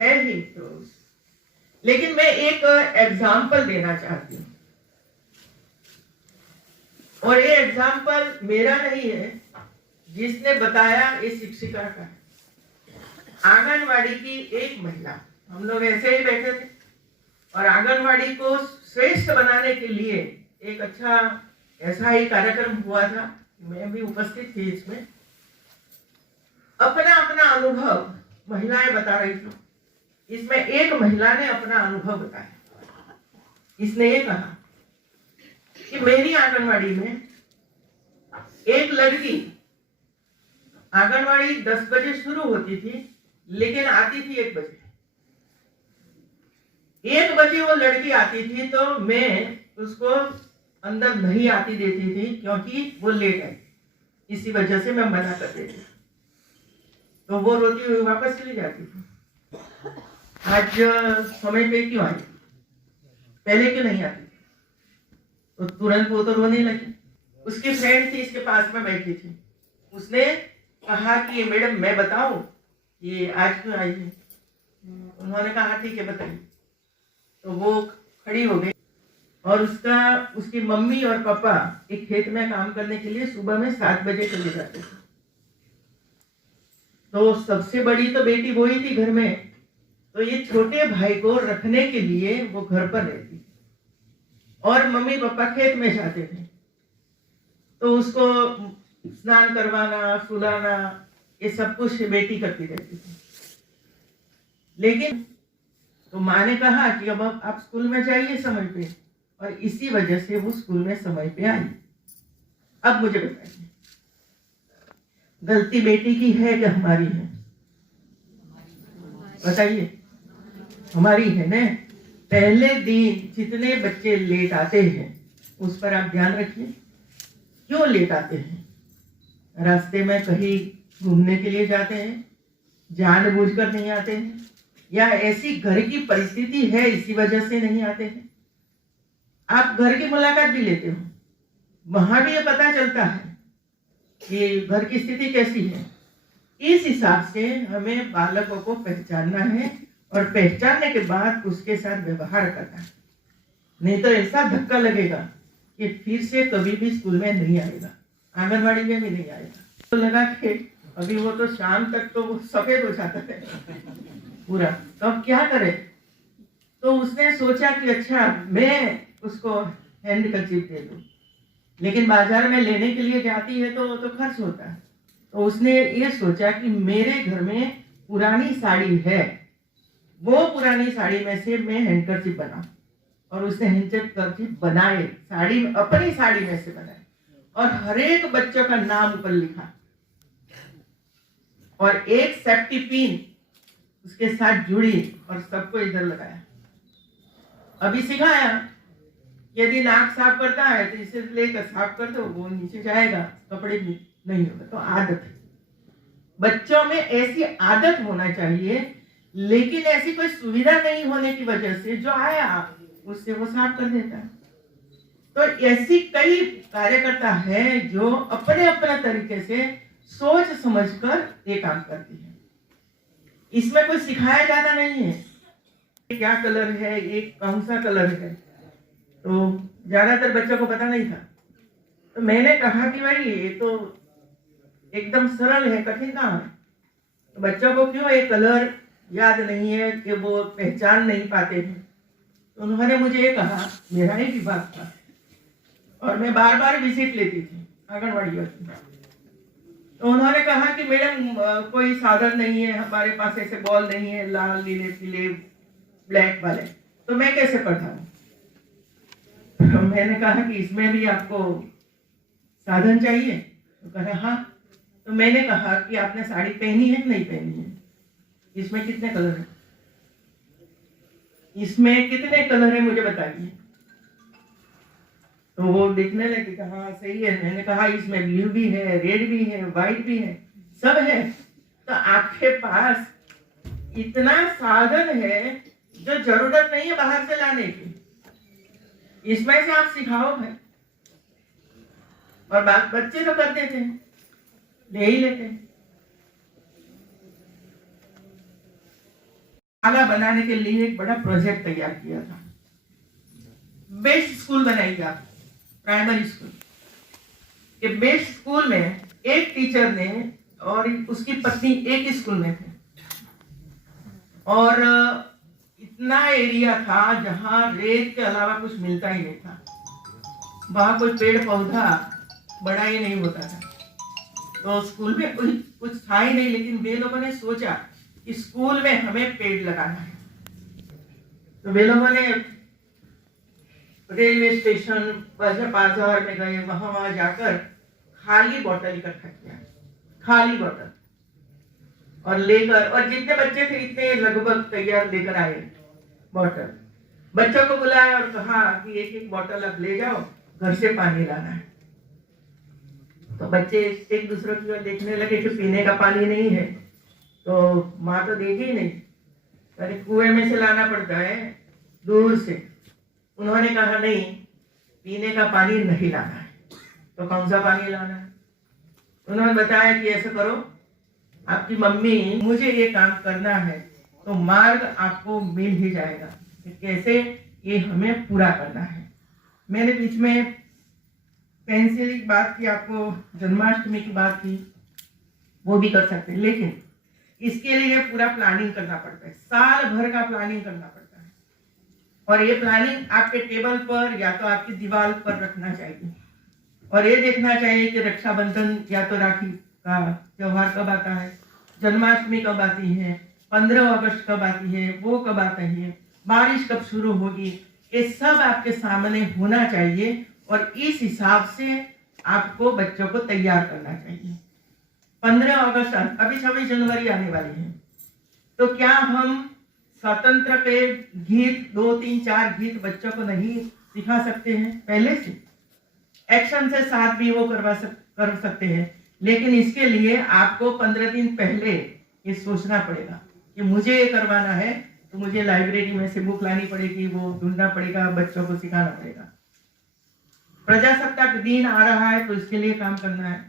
है ही तो। लेकिन मैं एक एग्जाम्पल देना चाहती हूँ, और ये एग्जाम्पल मेरा नहीं है, जिसने बताया ये शिक्षिका का है। आंगनवाड़ी की एक महिला, हम लोग ऐसे ही बैठे थे और आंगनवाड़ी को श्रेष्ठ बनाने के लिए एक अच्छा ऐसा ही कार्यक्रम हुआ था, मैं भी उपस्थित थी इसमें। अपना अपना अनुभव महिलाएं बता रही थी। इसमें एक महिला ने अपना अनुभव बताया। इसने ये कहा कि मेरी आंगनवाड़ी में एक लड़की, आंगनवाड़ी 10 बजे शुरू होती थी लेकिन आती थी 1 बजे। 1 बजे वो लड़की आती थी तो मैं उसको अंदर नहीं आती देती थी, क्योंकि वो लेट आई। इसी वजह से मैं मना कर देती थी, तो वो रोती हुई वापस चली जाती थी। आज समय पे क्यों आई, पहले क्यों नहीं आती? तो तुरंत वो तो रोने लगी। उसकी फ्रेंड थी इसके पास में बैठी थी, उसने कहा कि मैडम मैं बताऊं ये आज क्यों आई है? उन्होंने कहा ठीक है बताइए। तो वो खड़ी हो गई और उसकी मम्मी और पापा एक खेत में काम करने के लिए सुबह में 7 बजे चले जाते थे। तो सबसे बड़ी तो बेटी वो ही थी घर में, तो ये छोटे भाई को रखने के लिए वो घर पर रहती थी और मम्मी पापा खेत में जाते थे। तो उसको स्नान करवाना, सुलाना, ये सब कुछ बेटी करती रहती थी। लेकिन तो माँ ने कहा कि अब आप स्कूल में जाइए समय पे, और इसी वजह से वो स्कूल में समय पे आई। अब मुझे बताइए, गलती बेटी की है कि हमारी है? बताइए, हमारी है ना। पहले दिन जितने बच्चे लेट आते हैं उस पर आप ध्यान रखिए। क्यों लेट आते हैं? रास्ते में कहीं घूमने के लिए जाते हैं, जानबूझकर नहीं आते हैं, या ऐसी घर की परिस्थिति है इसी वजह से नहीं आते हैं। आप घर की मुलाकात भी लेते हो, वहां भी ये पता चलता है कि घर की स्थिति कैसी है। इस हिसाब से हमें बालकों को पहचानना है और पहचानने के बाद उसके साथ व्यवहार करना है। नहीं तो ऐसा धक्का लगेगा कि फिर से कभी भी स्कूल में नहीं आएगा, आंगनवाड़ी में भी नहीं आएगा। तो लगा कि अभी वो तो शाम तक तो वो सफेद हो जाता है पूरा, तो अब क्या करे? तो उसने सोचा कि अच्छा मैं उसको हैंड कर्चीफ दे दूं, लेकिन बाजार में लेने के लिए जाती है तो खर्च होता है। तो उसने ये सोचा कि मेरे घर में पुरानी साड़ी है, वो पुरानी साड़ी में से मैं हैंडकरचिप बनाऊं। और उसने हैंडकरचिप बनाए, साड़ी में, अपनी साड़ी में से बनाए, और हर एक बच्चों का नाम ऊपर लिखा और एक सेफ्टी पिन उसके साथ जुड़ी और सबको इधर लगाया। अभी सिखाया, यदि नाक साफ करता है तो इसे लेकर साफ कर दो, वो नीचे जाएगा, कपड़े भी नहीं होगा। तो आदत है, बच्चों में ऐसी आदत होना चाहिए। लेकिन ऐसी कोई सुविधा नहीं होने की वजह से जो आया उससे वो साफ कर देता है। तो ऐसी कई कार्यकर्ता है जो अपने अपने तरीके से सोच समझकर ये काम करती है। इसमें कोई सिखाया जाता नहीं है क्या कलर है, एक कौन सा कलर है, तो ज्यादातर बच्चों को पता नहीं था। तो मैंने कहा कि भाई ये तो एकदम सरल है, कठिन कहाँ है? तो बच्चों को क्यों ये कलर याद नहीं है कि वो पहचान नहीं पाते हैं? तो उन्होंने मुझे ये कहा, मेरा ही विभाग था और मैं बार बार विजिट लेती थी आंगनवाड़ियों की। तो उन्होंने कहा कि मैडम कोई साधन नहीं है हमारे पास, ऐसे बॉल नहीं है लाल नीले पीले ब्लैक वाले, तो मैं कैसे पढ़ाऊं? तो मैंने कहा कि इसमें भी आपको साधन चाहिए? तो कहा हाँ। तो मैंने कहा कि आपने साड़ी पहनी है कि नहीं पहनी है? इसमें कितने कलर है? इसमें कितने कलर है मुझे बताइए। तो वो देखने लगे, कहा सही है। मैंने कहा इसमें ब्लू भी है, रेड भी है, व्हाइट भी है, सब है। तो आपके पास इतना साधन है जो जरूरत नहीं है बाहर से लाने की, इसमें से आप सिखाओ है। और बच्चे तो कर देते हैं, ले ही लेते हैं। आला बनाने के लिए एक बड़ा प्रोजेक्ट तैयार किया था। बेस्ट स्कूल बनाइए आप, प्राइमरी स्कूल। ये बेस्ट स्कूल में एक टीचर ने और उसकी पत्नी एक ही स्कूल में थे, और इतना एरिया था जहां रेत के अलावा कुछ मिलता ही नहीं था। वहां कोई पेड़ पौधा बड़ा ही नहीं होता था, तो स्कूल में कुछ था ही नहीं। लेकिन वे लोगों ने सोचा कि स्कूल में हमें पेड़ लगाना है, तो वे लोगों ने रेलवे स्टेशन बाजार में गए, वहां जाकर खाली बोतल इकट्ठा किया, खाली बोतल, और लेकर, और जितने बच्चे थे इतने लगभग तैयार लेकर आए बोतल। बच्चों को बुलाया और कहा कि एक एक बोतल आप ले जाओ, घर से पानी लाना है। तो बच्चे एक दूसरे की ओर देखने लगे कि पीने का पानी नहीं है, तो माँ तो देगी ही नहीं, अरे कुएं में से लाना पड़ता है दूर से। उन्होंने कहा नहीं, पीने का पानी नहीं लाना है, तो कौन सा पानी लाना है? उन्होंने बताया कि ऐसा करो, आपकी मम्मी, मुझे ये काम करना है, तो मार्ग आपको मिल ही जाएगा कि कैसे ये हमें पूरा करना है। मैंने बीच में पेंसिल की बात की, आपको जन्माष्टमी की बात की, वो भी कर सकते हैं, लेकिन इसके लिए पूरा प्लानिंग करना पड़ता है, साल भर का प्लानिंग करना पड़ता है। और ये प्लानिंग आपके टेबल पर या तो आपकी दीवार पर रखना चाहिए, और ये देखना चाहिए कि रक्षाबंधन या तो राखी का त्योहार कब आता है, जन्माष्टमी कब आती है, 15 अगस्त कब आती है, वो कब आता है, बारिश कब शुरू होगी, ये सब आपके सामने होना चाहिए। और इस हिसाब से आपको बच्चों को तैयार करना चाहिए। 15 अगस्त, अभी 26 जनवरी आने वाली है, तो क्या हम स्वतंत्र के गीत 2, 3, 4 गीत बच्चों को नहीं सिखा सकते हैं? पहले से एक्शन से साथ भी वो कर सकते हैं, लेकिन इसके लिए आपको 15 दिन पहले ये सोचना पड़ेगा कि मुझे ये करवाना है, तो मुझे लाइब्रेरी में से बुक लानी पड़ेगी, वो ढूंढना पड़ेगा, बच्चों को सिखाना पड़ेगा। प्रजासत्ताक दिन आ रहा है, तो इसके लिए काम करना है।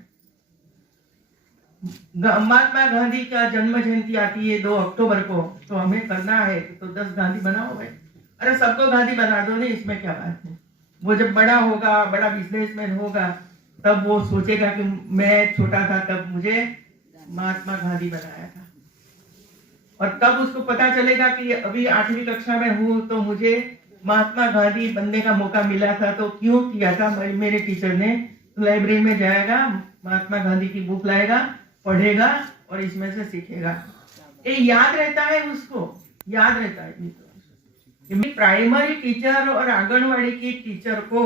महात्मा गांधी का जन्म जयंती आती है 2 अक्टूबर को, तो हमें करना है, तो 10 गांधी बनाओ भाई। अरे सबको गांधी बना दो, नहीं इसमें क्या बात है। वो जब बड़ा होगा, बड़ा बिजनेसमैन होगा, तब वो सोचेगा कि मैं छोटा था तब मुझे महात्मा गांधी बनाया था, और तब उसको पता चलेगा कि अभी 8वीं कक्षा में हूँ तो मुझे महात्मा गांधी बनने का मौका मिला था, तो क्यों किया था मेरे टीचर ने। तो लाइब्रेरी में जाएगा, महात्मा गांधी की बुक लाएगा, पढ़ेगा और इसमें से सीखेगा। ये याद रहता है, उसको याद रहता है। प्राइमरी टीचर और आंगनवाड़ी की टीचर को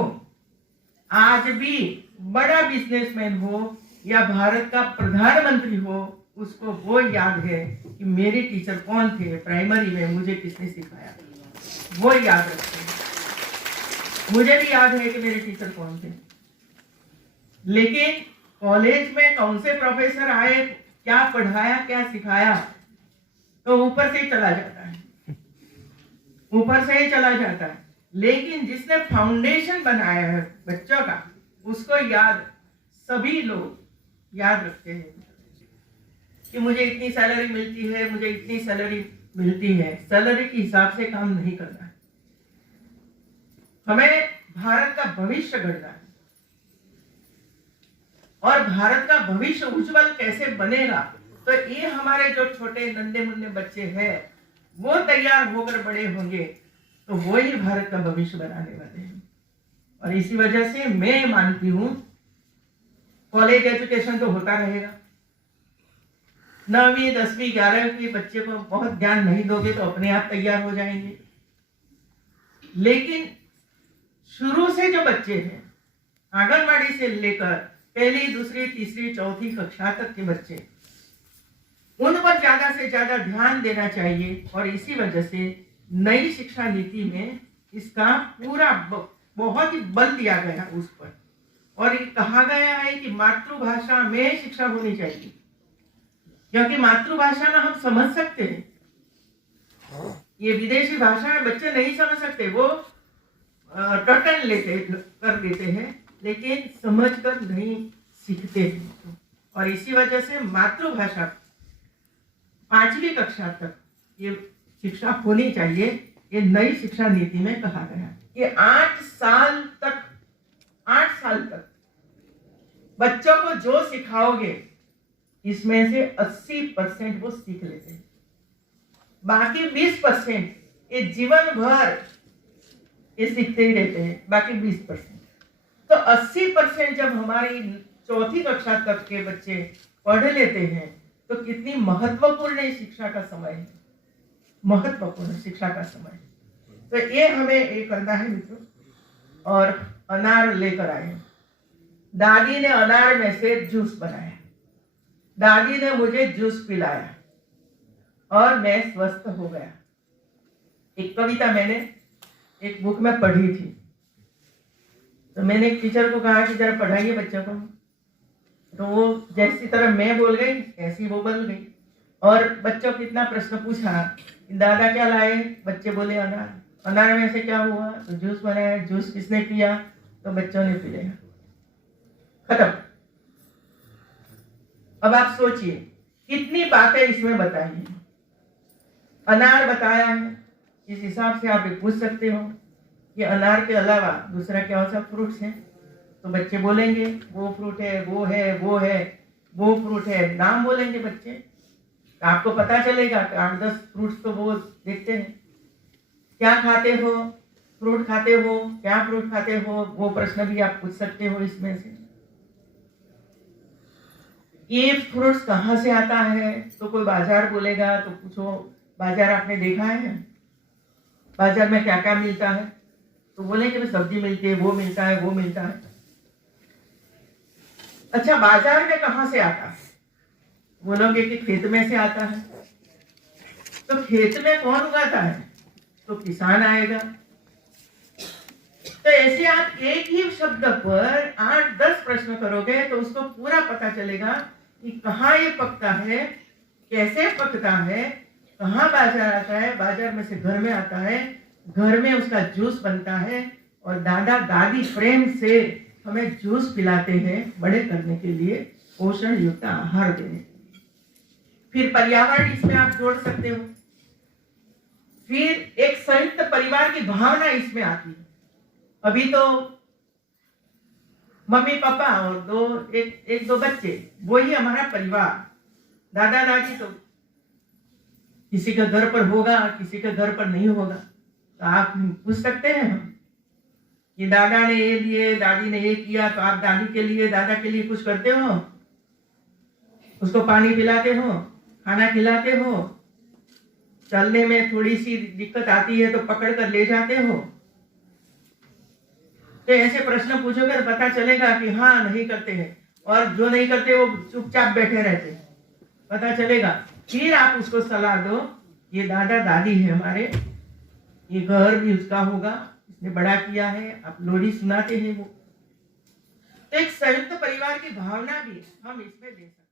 आज भी बड़ा बिजनेसमैन हो या भारत का प्रधानमंत्री हो, उसको वो याद है कि मेरे टीचर कौन थे प्राइमरी में, मुझे किसने सिखाया, वो याद रखते हैं। मुझे भी याद है कि मेरे टीचर कौन थे, लेकिन कॉलेज में कौन से प्रोफेसर आए, क्या पढ़ाया, क्या सिखाया, तो ऊपर से ही चला जाता है, ऊपर से ही चला जाता है। लेकिन जिसने फाउंडेशन बनाया है बच्चों का, उसको याद सभी लोग याद रखते हैं कि मुझे इतनी सैलरी मिलती है, मुझे इतनी सैलरी मिलती है। सैलरी के हिसाब से काम नहीं करना है, हमें भारत का भविष्य गढ़ना है। और भारत का भविष्य उज्जवल कैसे बनेगा, तो ये हमारे जो छोटे नन्हे मुन्ने बच्चे हैं, वो तैयार होकर बड़े होंगे, तो वो ही भारत का भविष्य बनाने वाले हैं। और इसी वजह से मैं मानती हूं कॉलेज एजुकेशन तो होता रहेगा। 9वीं 10वीं 11वीं के बच्चे को बहुत ज्ञान नहीं दोगे तो अपने आप तैयार हो जाएंगे। लेकिन शुरू से जो बच्चे हैं, आंगनवाड़ी से लेकर 1ली, 2री, 3री, 4थी कक्षा तक के बच्चे, उन पर ज्यादा से ज्यादा ध्यान देना चाहिए। और इसी वजह से नई शिक्षा नीति में इसका पूरा बहुत ही बल दिया गया उस पर, और ये कहा गया है कि मातृभाषा में शिक्षा होनी चाहिए, क्योंकि मातृभाषा में हम समझ सकते हैं। ये विदेशी भाषा में बच्चे नहीं समझ सकते, वो टटन कर देते हैं, लेकिन समझकर नहीं सीखते हैं। और इसी वजह से मातृभाषा 5वीं कक्षा तक ये शिक्षा होनी चाहिए, ये नई शिक्षा नीति में कहा गया कि 8 साल तक बच्चों को जो सिखाओगे इसमें से 80% वो सीख लेते हैं, बाकी 20% ये जीवन भर ये सीखते ही रहते हैं, बाकी 20%। तो 80% जब हमारी चौथी कक्षा तक के बच्चे पढ़ लेते हैं तो कितनी महत्वपूर्ण शिक्षा का समय है, महत्वपूर्ण शिक्षा का समय। तो ये हमें ये करना है मित्रों। और अनार लेकर आए, दादी ने अनार में से जूस बनाया, दादी ने मुझे जूस पिलाया और मैं स्वस्थ हो गया। एक कविता मैंने एक बुक में पढ़ी थी, तो मैंने एक टीचर को कहा कि जरा पढ़ाइए बच्चों को, तो वो जैसी तरह मैं बोल गई ऐसी वो बोल गई। और बच्चों को इतना प्रश्न पूछा, दादा क्या लाए, बच्चे बोले अनार, अनार में से क्या हुआ, तो जूस बनाया, जूस किसने पिया, तो बच्चों ने पी लिया, खत्म। अब आप सोचिए कितनी बातें इसमें बताई हैं। अनार बताया है, इस हिसाब से आप पूछ सकते हो कि अनार के अलावा दूसरा क्या सा फ्रूट्स है, तो बच्चे बोलेंगे वो फ्रूट है, वो है, वो है, वो फ्रूट है, नाम बोलेंगे बच्चे, तो आपको पता चलेगा कि 8-10 फ्रूट्स तो वो देखते हैं। क्या खाते हो, फ्रूट खाते हो, क्या फ्रूट खाते हो, वो प्रश्न भी आप पूछ सकते हो इसमें से। ये फ्रूट्स कहाँ से आता है, तो कोई बाजार बोलेगा तो पूछो बाजार आपने देखा है, बाजार में क्या क्या मिलता है, तो बोलेंगे सब्जी मिलती है, वो मिलता है, वो मिलता है। अच्छा, बाजार में कहाँ से आता है, बोलोगे कि खेत में से आता है, तो खेत में कौन उगाता है, तो किसान आएगा। तो ऐसे आप एक ही शब्द पर 8-10 प्रश्न करोगे तो उसको पूरा पता चलेगा कि कहाँ ये पकता है, कैसे पकता है, कहाँ बाजार आता है, बाजार में से घर में आता है, घर में उसका जूस बनता है और दादा दादी प्रेम से हमें जूस पिलाते हैं बड़े करने के लिए, पोषण युक्त आहार देने के लिए। फिर पर्यावरण इसमें आप जोड़ सकते हो, फिर एक संयुक्त परिवार की भावना इसमें आती है। अभी तो मम्मी पापा और एक दो बच्चे, वो ही हमारा परिवार। दादा दादी तो किसी के घर पर होगा, किसी के घर पर नहीं होगा, तो आप पूछ सकते हैं हम कि दादा ने ये लिए, दादी ने ये किया, तो आप दादी के लिए दादा के लिए कुछ करते हो, उसको पानी पिलाते हो, खाना खिलाते हो, चलने में थोड़ी सी दिक्कत आती है तो पकड़ कर ले जाते हो। तो ऐसे प्रश्न पूछोगे तो पता चलेगा कि हाँ नहीं करते हैं, और जो नहीं करते वो चुपचाप बैठे रहते हैं, पता चलेगा। फिर आप उसको सलाह दो, ये दादा दादी है हमारे, ये घर भी उसका होगा, इसने बड़ा किया है, आप लोरी सुनाते हैं वो। तो एक संयुक्त परिवार की भावना भी हम इसमें दे सकते हैं।